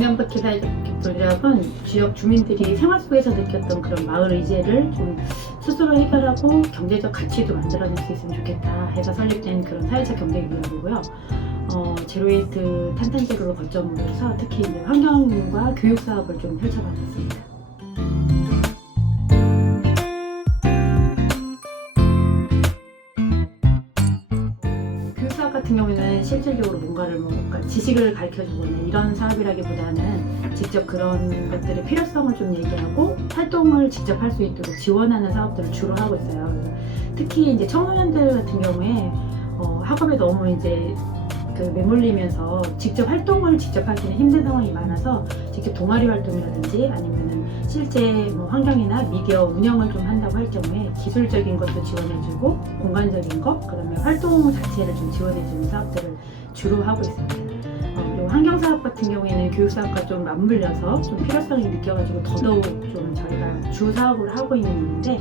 문양박희 사회적 전략은 지역 주민들이 생활 속에서 느꼈던 그런 마을 의제를 좀 스스로 해결하고 경제적 가치도 만들어낼 수 있으면 좋겠다 해서 설립된 그런 사회적 경제기업이고요. 제로웨이스트 탄탄제로를 거점으로 해서 특히 이제 환경과 교육 사업을 좀 펼쳐봤습니다. 교육 사업 같은 경우에는 실질적으로 뭔가를 그러니까 지식을 가르쳐주거나 이런 사업이라기보다는 직접 그런 것들의 필요성을 좀 얘기하고 활동을 직접 할 수 있도록 지원하는 사업들을 주로 하고 있어요. 특히 이제 청소년들 같은 경우에 학업에 너무 이제 매몰리면서 직접 활동을 직접 하기는 힘든 상황이 많아서 직접 동아리 활동이라든지 아니면은 실제 환경이나 미디어 운영을 좀 한다고 할 경우에 기술적인 것도 지원해주고 공간적인 것, 그다음에 활동 자체를 좀 지원해주는 사업들을 주로 하고 있습니다. 그리고 환경사업 같은 경우에는 교육사업과 좀 맞물려서 좀 필요성이 느껴가지고 더더욱 좀 저희가 주 사업을 하고 있는데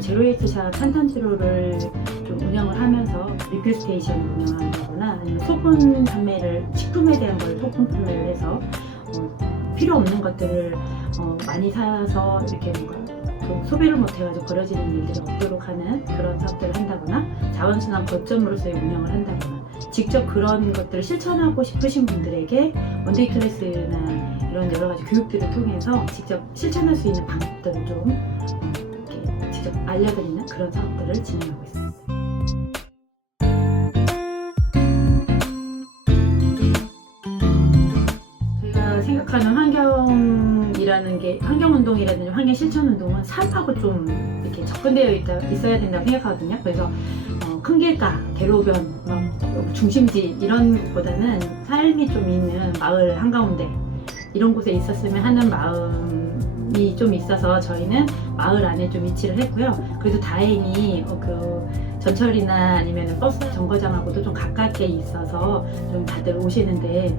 제로웨이스트 탄탄제로를 좀 운영을 하면서 리필 스테이션을 운영한다거나 아니면 소분 판매를 식품에 대한 걸 소분 판매를 해서 필요 없는 것들을 많이 사서 이렇게 뭔가 소비를 못해가지고 버려지는 일들이 없도록 하는 그런 사업들을 한다거나 자원순환 거점으로서의 운영을 한다거나 직접 그런 것들을 실천하고 싶으신 분들에게 원데이 클래스나 이런 여러 가지 교육들을 통해서 직접 실천할 수 있는 방법들을 좀 직접 알려드리는 그런 사업들을 진행하고 있습니다. 저희가 생각하는 환경이라는 게 환경운동이라든지 환경실천운동은 삶하고 좀 이렇게 접근되어 있어야 된다고 생각하거든요. 그래서 큰 길가, 대로변, 중심지 이런 것보다는 삶이 좀 있는 마을 한가운데 이런 곳에 있었으면 하는 마음이 좀 있어서 저희는 마을 안에 좀 위치를 했고요. 그래도 다행히 전철이나 아니면 버스 정거장하고도 좀 가깝게 있어서 좀 다들 오시는데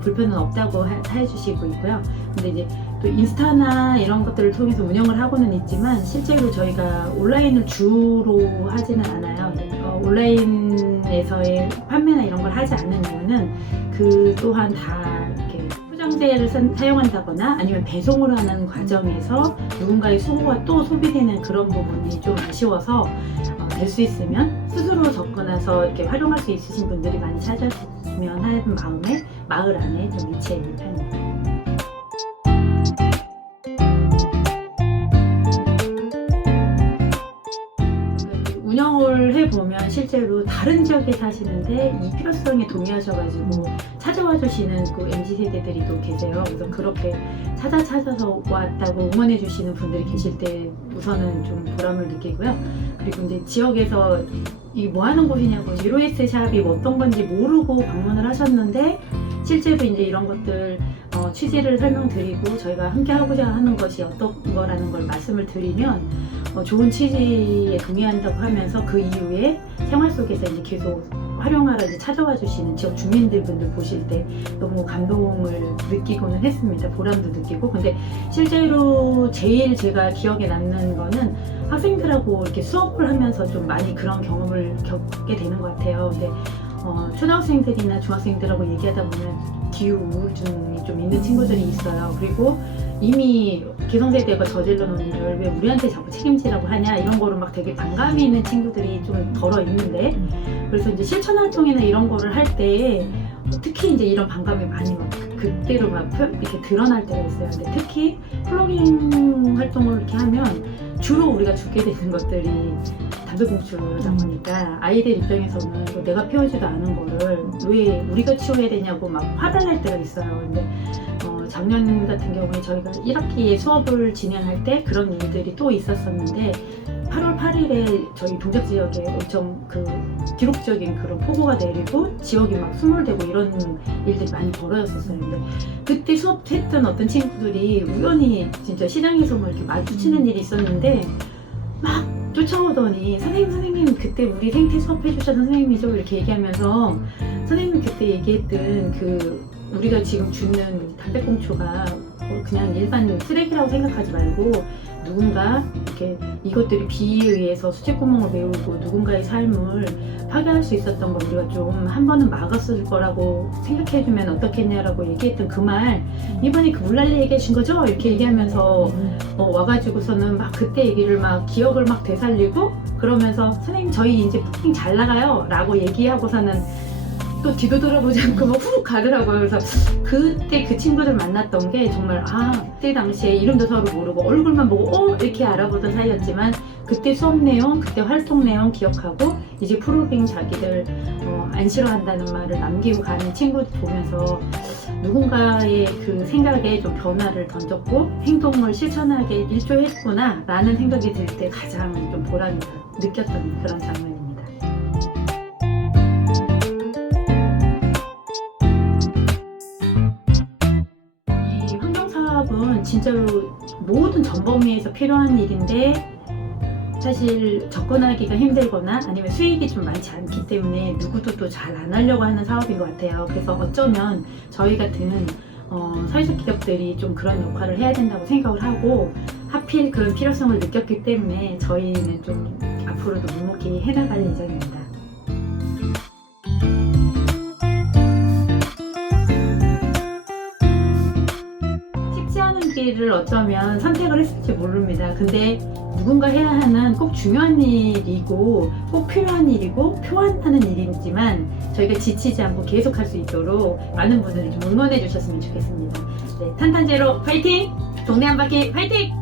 불편은 없다고 해주시고 있고요. 근데 이제 또 인스타나 이런 것들을 통해서 운영을 하고는 있지만 실제로 저희가 온라인을 주로 하지는 않아요. 온라인에서의 판매나 이런 걸 하지 않는 이유는 그 또한 다 이렇게 포장재를 사용한다거나 아니면 배송을 하는 과정에서 누군가의 수고가 또 소비되는 그런 부분이 좀 아쉬워서 될 수 있으면 스스로 접근해서 이렇게 활용할 수 있으신 분들이 많이 찾아주시면 하는 마음에 마을 안에 좀 위치해 있는 편입니다. 운영을 해보면 실제로 다른 지역에 사시는데 이 필요성에 동의하셔가지고 찾아와 주시는 그 MZ세대들이 또 계세요. 그래서 그렇게 찾아서 왔다고 응원해 주시는 분들이 계실 때 우선은 좀 보람을 느끼고요. 그리고 이제 지역에서 이게 뭐 하는 곳이냐고 제로웨이스트 샵이 어떤 건지 모르고 방문을 하셨는데 실제로 이제 이런 것들 취지를 설명드리고 저희가 함께 하고자 하는 것이 어떤 거라는 걸 말씀을 드리면 좋은 취지에 동의한다고 하면서 그 이후에 생활 속에서 이제 계속 활용하러 이제 찾아와 주시는 지역 주민들 분들 보실 때 너무 감동을 느끼고는 했습니다. 보람도 느끼고. 근데 실제로 제일 제가 기억에 남는 거는 학생들하고 이렇게 수업을 하면서 좀 많이 그런 경험을 겪게 되는 것 같아요. 근데 초등학생들이나 중학생들하고 얘기하다 보면 기후 우울증이 좀 있는 친구들이 있어요. 그리고 이미 기성세대가 저질러 놓은 일을 왜 우리한테 자꾸 책임지라고 하냐 이런 거로 막 되게 반감이 있는 친구들이 좀 덜어 있는데 그래서 이제 실천 활동이나 이런 거를 할 때 특히 이제 이런 반감이 많이 막 그때로 막 이렇게 드러날 때가 있어요. 근데 특히 플로깅 활동을 이렇게 하면 주로 우리가 죽게 되는 것들이 담배꽁초다 보니까 아이들 입장에서는 내가 피우지도 않은 거를 왜 우리가 치워야 되냐고 막 화를 낼 때가 있어요. 근데 작년 같은 경우에 저희가 1학기에 수업을 진행할 때 그런 일들이 또 있었었는데 8월 8일에 저희 동작 지역에 엄청 기록적인 그런 폭우가 내리고 지역이 막 수몰되고 이런 일들이 많이 벌어졌었어요. 근데 그때 수업했던 어떤 친구들이 우연히 진짜 시장에서 뭐 이렇게 마주치는 일이 있었는데 막 쫓아오더니 선생님 그때 우리 생태 수업 해주셨던 선생님이죠 이렇게 얘기하면서 선생님이 그때 얘기했던 우리가 지금 주는 담배꽁초가 그냥 일반 쓰레기라고 생각하지 말고 누군가 이렇게 이것들이 비에 의해서 수직구멍을 메우고 누군가의 삶을 파괴할 수 있었던 걸 우리가 좀 한 번은 막았을 거라고 생각해주면 어떻겠냐라고 얘기했던 그 말 이번에 그 물난리 얘기해 준 거죠? 이렇게 얘기하면서 와가지고서는 막 그때 얘기를 막 기억을 막 되살리고 그러면서 선생님 저희 이제 부킹 잘 나가요 라고 얘기하고서는 또 뒤도 돌아보지 않고 막 훅 가더라고요. 그래서 그때 그 친구들 만났던 게 정말 그때 당시에 이름도 서로 모르고 얼굴만 보고 이렇게 알아보던 사이였지만 그때 수업 내용, 그때 활동 내용 기억하고 이제 프로그램 자기들 안 싫어한다는 말을 남기고 가는 친구들 보면서 누군가의 그 생각에 좀 변화를 던졌고 행동을 실천하게 일조했구나 라는 생각이 들 때 가장 좀 보람이 느꼈던 그런 장면입니다. 진짜로 모든 전범위에서 필요한 일인데 사실 접근하기가 힘들거나 아니면 수익이 좀 많지 않기 때문에 누구도 또 잘 안 하려고 하는 사업인 것 같아요. 그래서 어쩌면 저희 같은 사회적 기업들이 좀 그런 역할을 해야 된다고 생각을 하고 하필 그런 필요성을 느꼈기 때문에 저희는 좀 앞으로도 묵묵히 해나갈 예정입니다. 길을 어쩌면 선택을 했을지 모릅니다. 근데 누군가 해야 하는 꼭 중요한 일이고 꼭 필요한 일이고 표한하는 일이지만 저희가 지치지 않고 계속 할 수 있도록 많은 분들이 좀 응원해 주셨으면 좋겠습니다. 네, 탄탄제로 파이팅! 동네 한 바퀴 파이팅!